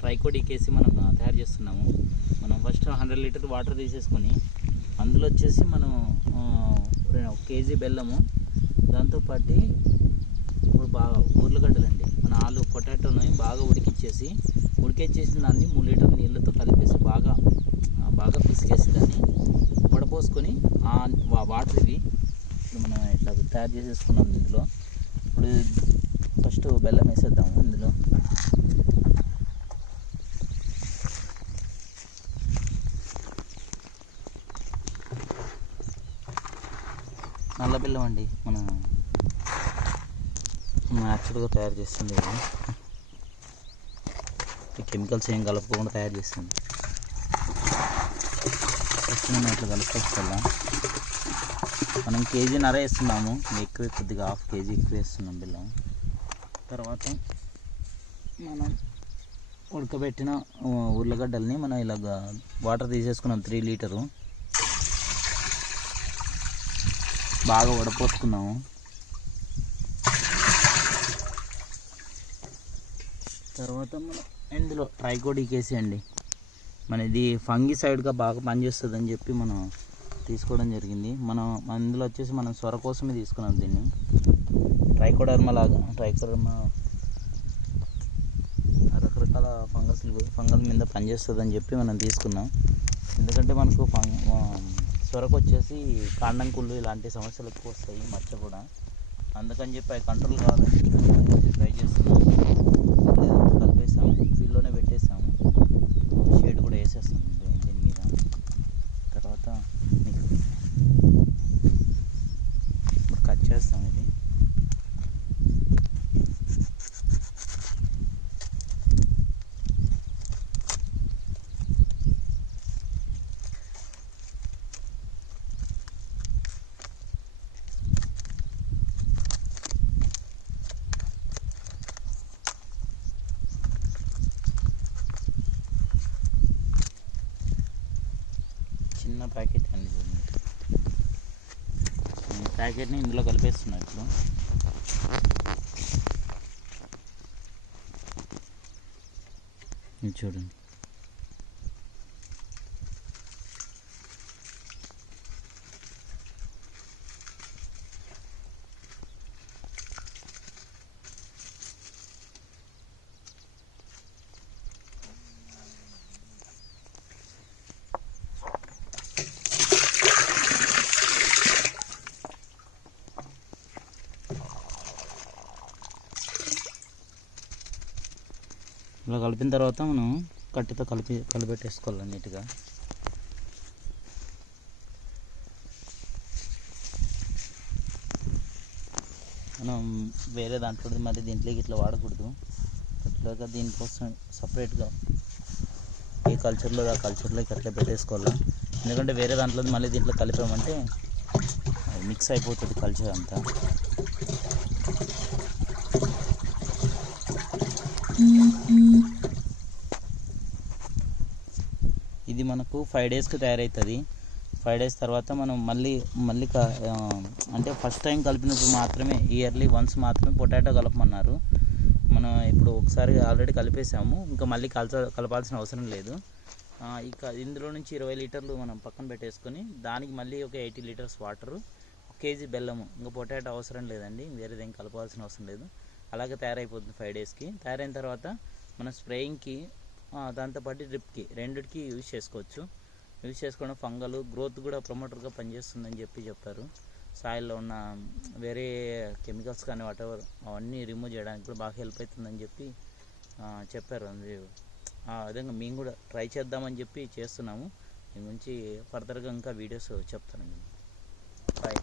ట్రైకోడ్ ట్రైకోడిక్ మనం తయారు చేస్తున్నాము. మనం ఫస్ట్ హండ్రెడ్ లీటర్ వాటర్ తీసేసుకొని అందులో వచ్చేసి మనం ఒక కేజీ బెల్లము దాంతోపాటు ఇప్పుడు బాగా ఉర్లగడ్డలండి. మన ఆలు పొటాటోని బాగా ఉడికిచ్చేసి ఉడికిచ్చేసిన దాన్ని మూడు లీటర్ నీళ్ళతో కలిపేసి బాగా బాగా పిసికేసి దాన్ని వడపోసుకొని ఆ వాటర్ ఇవి ఇప్పుడు మనం ఇట్లా తయారు చేసేసుకున్నాం ఇందులో. ఇప్పుడు ఫస్ట్ బెల్లం వేసేద్దాము ఇందులో. నల్ల బెల్లం అండి. మనం న్యాచురల్గా తయారు చేస్తుంది ఇది. ఈ కెమికల్స్ ఏం కలపకుండా తయారు చేస్తుంది. మనం ఇట్లా కలుపుకోవాలా మనం కేజీ నర వేస్తున్నాము. ఎక్కువ కొద్దిగా హాఫ్ కేజీ ఎక్కువ వేస్తున్నాం బెల్లం. తర్వాత మనం ఉడకబెట్టిన ఉర్లగడ్డల్ని మనం ఇలాగ వాటర్ తీసేసుకున్నాం త్రీ లీటరు. బాగా వడపోసుకున్నాము. తర్వాత మనం ఇందులో ట్రైకోడిక్ వేసేయండి మన ఇది ఫంగి సైడ్గా బాగా పనిచేస్తుంది అని చెప్పి మనం తీసుకోవడం జరిగింది. మనం మన ఇందులో వచ్చేసి మనం స్వర కోసమే తీసుకున్నాం దీన్ని. ట్రైకోడర్మ లాగా ట్రైకోడర్మ రకరకాల ఫంగస్లు ఫంగల్ మీద పనిచేస్తుంది అని చెప్పి మనం తీసుకున్నాం. ఎందుకంటే మనకు ఫంగ స్వరకు వచ్చేసి కాండం కుళ్ళు ఇలాంటి సమస్యలు ఎక్కువ వస్తాయి మచ్చ కూడా. అందుకని చెప్పి అవి కంట్రోల్ కావాలని ట్రై చేస్తున్నాం. ఇదంతా కలిపేసాము ఫీల్డ్లోనే పెట్టేసాము. షేడ్ కూడా వేసేస్తాం దీని మీద. తర్వాత మీకు ఇప్పుడు కట్ చేస్తాం ఇది. చిన్న ప్యాకెట్ అండి చూడండి ప్యాకెట్ని ఇందులో కలిపేస్తున్నా ఇప్పుడు. చూడండి. ఇలా కలిపిన తర్వాత మనం కట్టెతో కలిపి కలిపెట్టేసుకోవాలి నీట్గా. మనం వేరే దాంట్లో మరి దీంట్లోకి ఇట్లా వాడకూడదు. అట్లాగా దీనికోసం సపరేట్గా ఏ కల్చర్లో ఆ కల్చర్లోకి అట్లా పెట్టేసుకోవాలి. ఎందుకంటే వేరే దాంట్లో మళ్ళీ దీంట్లో కలిపామంటే అది మిక్స్ అయిపోతుంది కల్చర్ అంతా. ఇది మనకు ఫైవ్ డేస్కి తయారవుతుంది ఫైవ్ డేస్ తర్వాత మనం మళ్ళీ మళ్ళీ అంటే ఫస్ట్ టైం కలిపినప్పుడు మాత్రమే ఇయర్లీ వన్స్ మాత్రమే పొటాటో కలపమన్నారు. మనం ఇప్పుడు ఒకసారి ఆల్రెడీ కలిపేసాము ఇంకా మళ్ళీ కలచ కలపాల్సిన అవసరం లేదు. ఇక ఇందులో నుంచి ఇరవై లీటర్లు మనం పక్కన పెట్టేసుకొని దానికి మళ్ళీ ఒక ఎయిటీ లీటర్స్ వాటరు ఒక కేజీ బెల్లము. ఇంకా పొటాటో అవసరం లేదండి. వేరేది ఏం కలపాల్సిన అవసరం లేదు. అలాగే తయారైపోతుంది ఫైవ్ డేస్కి తయారైన తర్వాత మన స్ప్రేయింగ్కి దాంతోపాటు డ్రిప్కి రెండిటికి యూజ్ చేసుకోవచ్చు. యూజ్ చేసుకోవడం ఫంగల్ గ్రోత్ కూడా ప్రమోటర్గా పనిచేస్తుందని చెప్పి చెప్పారు సాయిల్లో ఉన్న వేరే కెమికల్స్ కానీ వాటెవర్ అవన్నీ రిమూవ్ చేయడానికి కూడా బాగా హెల్ప్ అవుతుందని చెప్పి చెప్పారు అది ఆ విధంగా మేము కూడా ట్రై చేద్దామని చెప్పి చేస్తున్నాము. దీని గురించి ఫర్దర్గా ఇంకా వీడియోస్ చెప్తానండి. బాయ్.